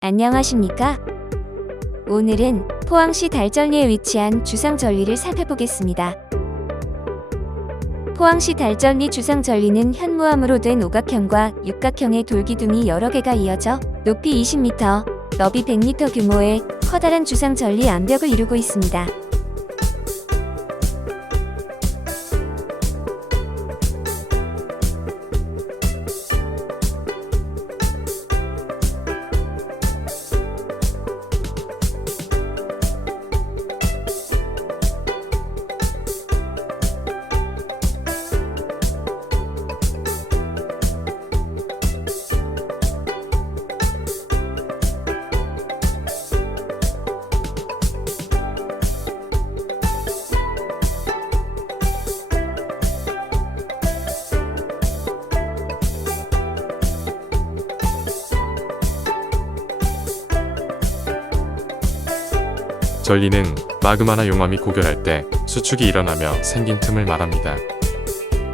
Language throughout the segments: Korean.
안녕하십니까? 오늘은 포항시 달전리에 위치한 주상절리를 살펴보겠습니다. 포항시 달전리 주상절리는 현무암으로 된 오각형과 육각형의 돌기둥이 여러 개가 이어져 높이 20m, 너비 100m 규모의 커다란 주상절리 암벽을 이루고 있습니다. 전리는 마그마나 용암이 고결할 때 수축이 일어나며 생긴 틈을 말합니다.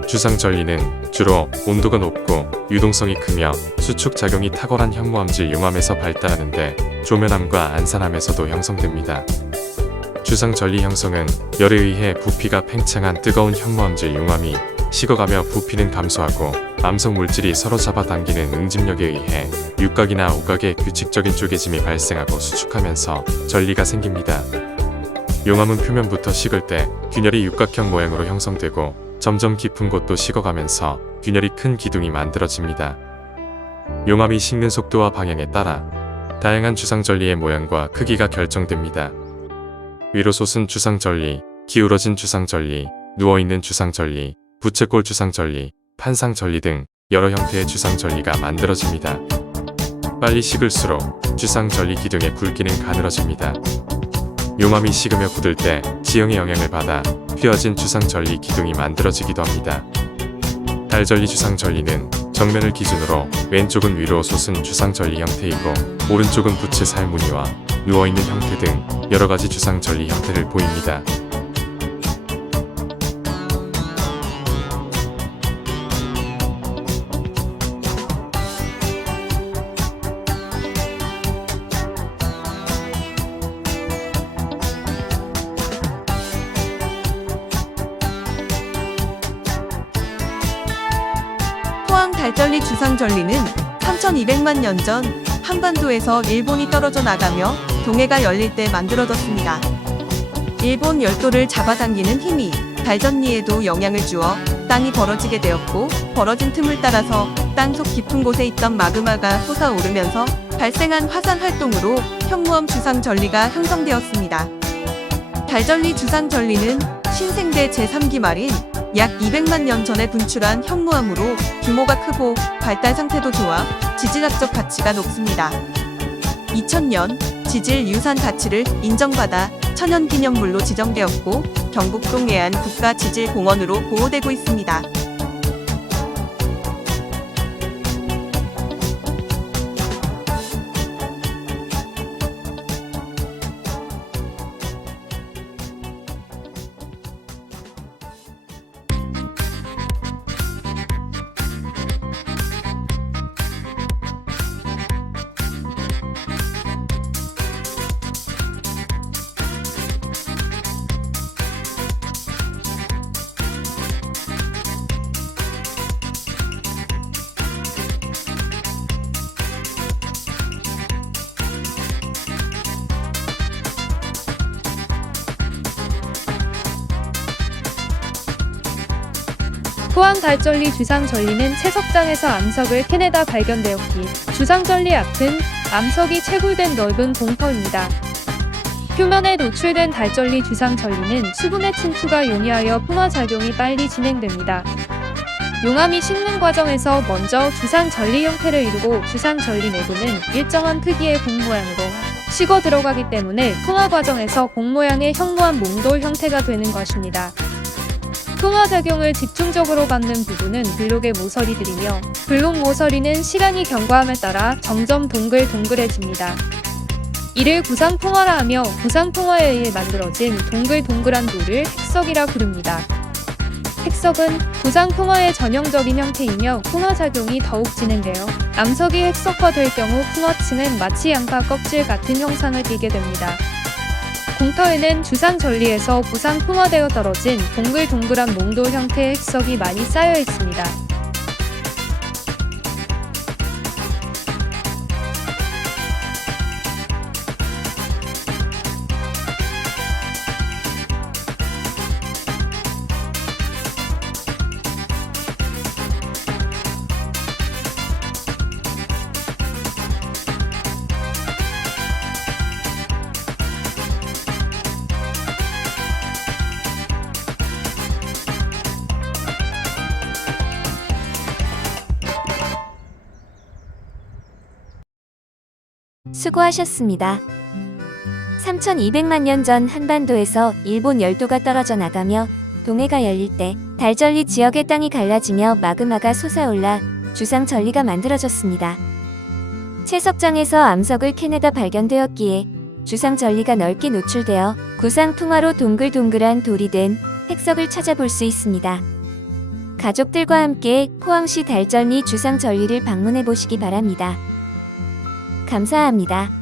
주상전리는 주로 온도가 높고 유동성이 크며 수축 작용이 탁월한 현무암질 용암에서 발달하는데 조면암과 안산암에서도 형성됩니다. 주상전리 형성은 열에 의해 부피가 팽창한 뜨거운 현무암질 용암이 식어가며 부피는 감소하고 암석 물질이 서로 잡아당기는 응집력에 의해 육각이나 오각의 규칙적인 쪼개짐이 발생하고 수축하면서 전리가 생깁니다. 용암은 표면부터 식을 때 균열이 육각형 모양으로 형성되고 점점 깊은 곳도 식어가면서 균열이 큰 기둥이 만들어집니다. 용암이 식는 속도와 방향에 따라 다양한 주상전리의 모양과 크기가 결정됩니다. 위로 솟은 주상전리, 기울어진 주상전리, 누워있는 주상전리, 부채꼴 주상전리, 판상전리 등 여러 형태의 주상전리가 만들어집니다. 빨리 식을수록 주상전리 기둥의 굵기는 가늘어집니다. 용암이 식으며 굳을 때 지형의 영향을 받아 휘어진 주상전리 기둥이 만들어지기도 합니다. 달전리 주상전리는 정면을 기준으로 왼쪽은 위로 솟은 주상전리 형태이고 오른쪽은 부채 살무늬와 누워있는 형태 등 여러가지 주상전리 형태를 보입니다. 포항 달전리 주상전리는 3200만 년 전 한반도에서 일본이 떨어져 나가며 동해가 열릴 때 만들어졌습니다. 일본 열도를 잡아당기는 힘이 달전리에도 영향을 주어 땅이 벌어지게 되었고, 벌어진 틈을 따라서 땅속 깊은 곳에 있던 마그마가 솟아오르면서 발생한 화산 활동으로 현무암 주상전리가 형성되었습니다. 달전리 주상전리는 신생대 제3기 말인 약 200만 년 전에 분출한 현무암으로 규모가 크고 발달 상태도 좋아 지질학적 가치가 높습니다. 2000년 지질 유산 가치를 인정받아 천연기념물로 지정되었고 경북 동해안 국가지질공원으로 보호되고 있습니다. 포항 달전리 주상전리는 채석장에서 암석을 캐내다 발견되었기, 주상전리 앞은 암석이 채굴된 넓은 공터입니다. 표면에 노출된 달전리 주상전리는 수분의 침투가 용이하여 풍화작용이 빨리 진행됩니다. 용암이 식는 과정에서 먼저 주상전리 형태를 이루고 주상전리 내부는 일정한 크기의 공 모양으로 식어 들어가기 때문에 풍화 과정에서 공 모양의 현무암 몽돌 형태가 되는 것입니다. 풍화작용을 집중적으로 받는 부분은 블록의 모서리들이며, 블록 모서리는 시간이 경과함에 따라 점점 동글동글해집니다. 이를 구상풍화라 하며, 구상풍화에 의해 만들어진 동글동글한 돌을 흑석이라 부릅니다. 핵석은 부상 풍화의 전형적인 형태이며 풍화작용이 더욱 진행되어 암석이 핵석화될 경우 풍화층은 마치 양파 껍질 같은 형상을 띠게 됩니다. 공터에는 주상 전리에서 부상 풍화되어 떨어진 동글동글한 몽돌 형태의 핵석이 많이 쌓여 있습니다. 수고하셨습니다. 3200만 년 전 한반도에서 일본 열도가 떨어져 나가며 동해가 열릴 때 달전리 지역의 땅이 갈라지며 마그마가 솟아올라 주상전리가 만들어졌습니다. 채석장에서 암석을 캐내다 발견되었기에 주상전리가 넓게 노출되어 구상풍화로 동글동글한 돌이 된 핵석을 찾아볼 수 있습니다. 가족들과 함께 포항시 달전리 주상전리를 방문해 보시기 바랍니다. 감사합니다.